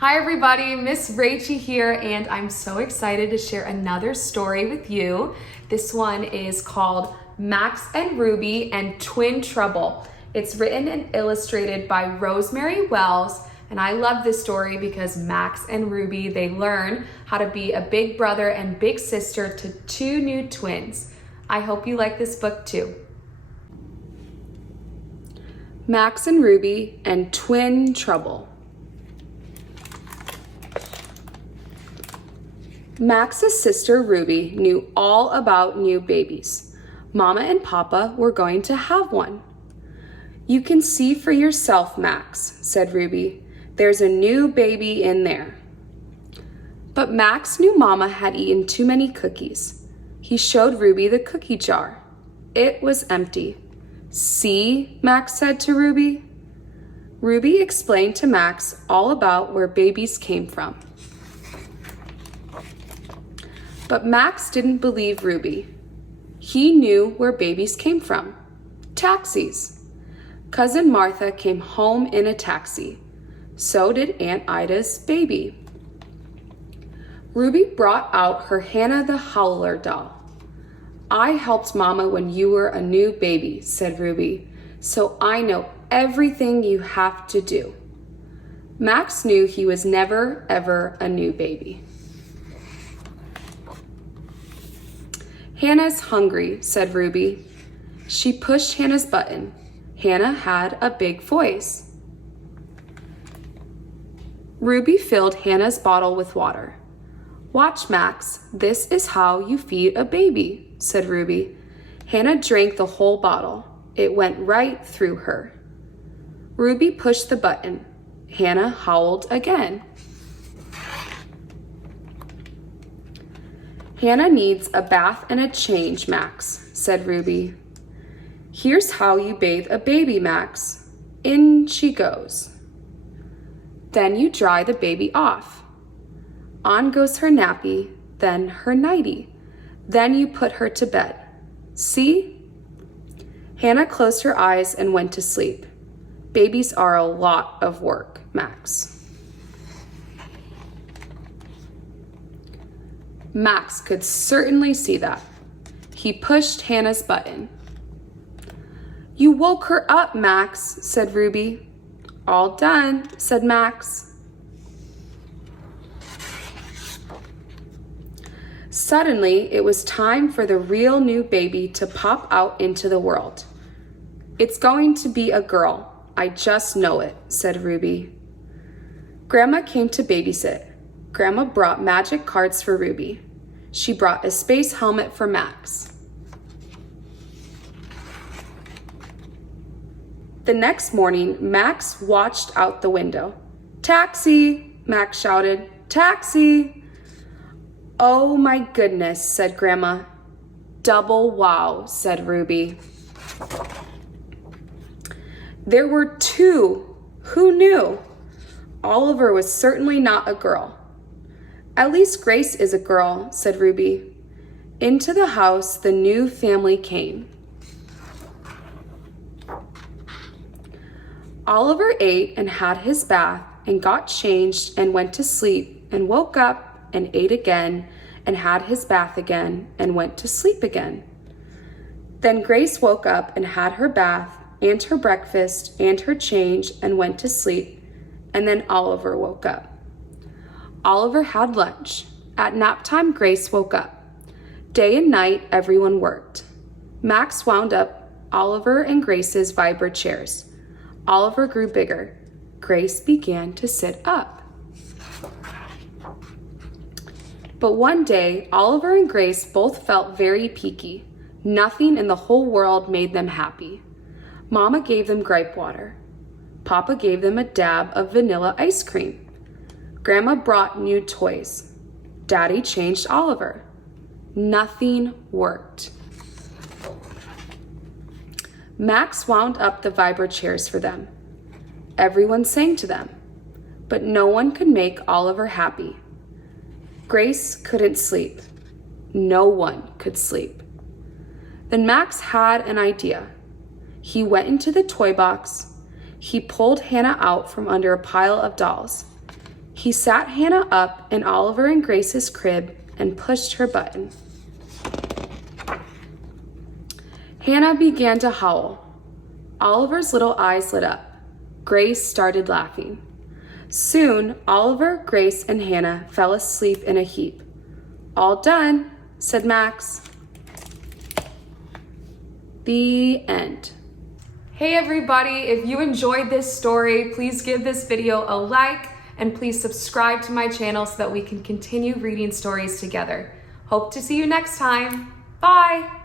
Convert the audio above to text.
Hi everybody, Miss Rachie here, and I'm so excited to share another story with you. This one is called Max and Ruby and Twin Trouble. It's written and illustrated by Rosemary, and I love this story because Max and Ruby, they learn how to be a big brother and big sister to two new twins. I hope you like this book too. Max and Ruby and Twin Trouble. Max's sister Ruby knew all about new babies. Mama and Papa were going to have one. "You can see for yourself, Max," said Ruby. "There's a new baby in there." But Max knew Mama had eaten too many cookies. He showed Ruby the cookie jar. It was empty. "See," Max said to Ruby. Ruby explained to Max all about where babies came from. But Max didn't believe Ruby. He knew where babies came from. Taxis. Cousin Martha came home in a taxi. So did Aunt Ida's baby. Ruby brought out her Hannah the Howler doll. "I helped Mama when you were a new baby," said Ruby, "so I know everything you have to do." Max knew he was never, ever a new baby. "Hannah's hungry," said Ruby. She pushed Hannah's button. Hannah had a big voice. Ruby filled Hannah's bottle with water. "Watch, Max, this is how you feed a baby," said Ruby. Hannah drank the whole bottle. It went right through her. Ruby pushed the button. Hannah howled again. "Hannah needs a bath and a change, Max," said Ruby. "Here's how you bathe a baby, Max. In she goes. Then you dry the baby off. On goes her nappy, then her nightie. Then you put her to bed. See?" Hannah closed her eyes and went to sleep. "Babies are a lot of work, Max." Max could certainly see that. He pushed Hannah's button. "You woke her up, Max," said Ruby. "All done," said Max. Suddenly, it was time for the real new baby to pop out into the world. "It's going to be a girl. I just know it," said Ruby. Grandma came to babysit. Grandma brought magic cards for Ruby. She brought a space helmet for Max. The next morning, Max watched out the window. "Taxi!" Max shouted. "Taxi!" "Oh my goodness," said Grandma. "Double wow," said Ruby. There were two. Who knew? Oliver was certainly not a girl. "At least Grace is a girl," said Ruby. Into the house, the new family came. Oliver ate and had his bath and got changed and went to sleep and woke up and ate again and had his bath again and went to sleep again. Then Grace woke up and had her bath and her breakfast and her change and went to sleep, and then Oliver woke up. Oliver had lunch. At nap time, Grace woke up. Day and night, everyone worked. Max wound up Oliver and Grace's vibra chairs. Oliver grew bigger. Grace began to sit up. But one day, Oliver and Grace both felt very peaky. Nothing in the whole world made them happy. Mama gave them gripe water. Papa gave them a dab of vanilla ice cream. Grandma brought new toys. Daddy changed Oliver. Nothing worked. Max wound up the vibra chairs for them. Everyone sang to them, but no one could make Oliver happy. Grace couldn't sleep. No one could sleep. Then Max had an idea. He went into the toy box. He pulled Hannah out from under a pile of dolls. He sat Hannah up in Oliver and Grace's crib and pushed her button. Hannah began to howl. Oliver's little eyes lit up. Grace started laughing. Soon, Oliver, Grace, and Hannah fell asleep in a heap. "All done," said Max. The end. Hey everybody, if you enjoyed this story, please give this video a like and please subscribe to my channel so that we can continue reading stories together. Hope to see you next time. Bye!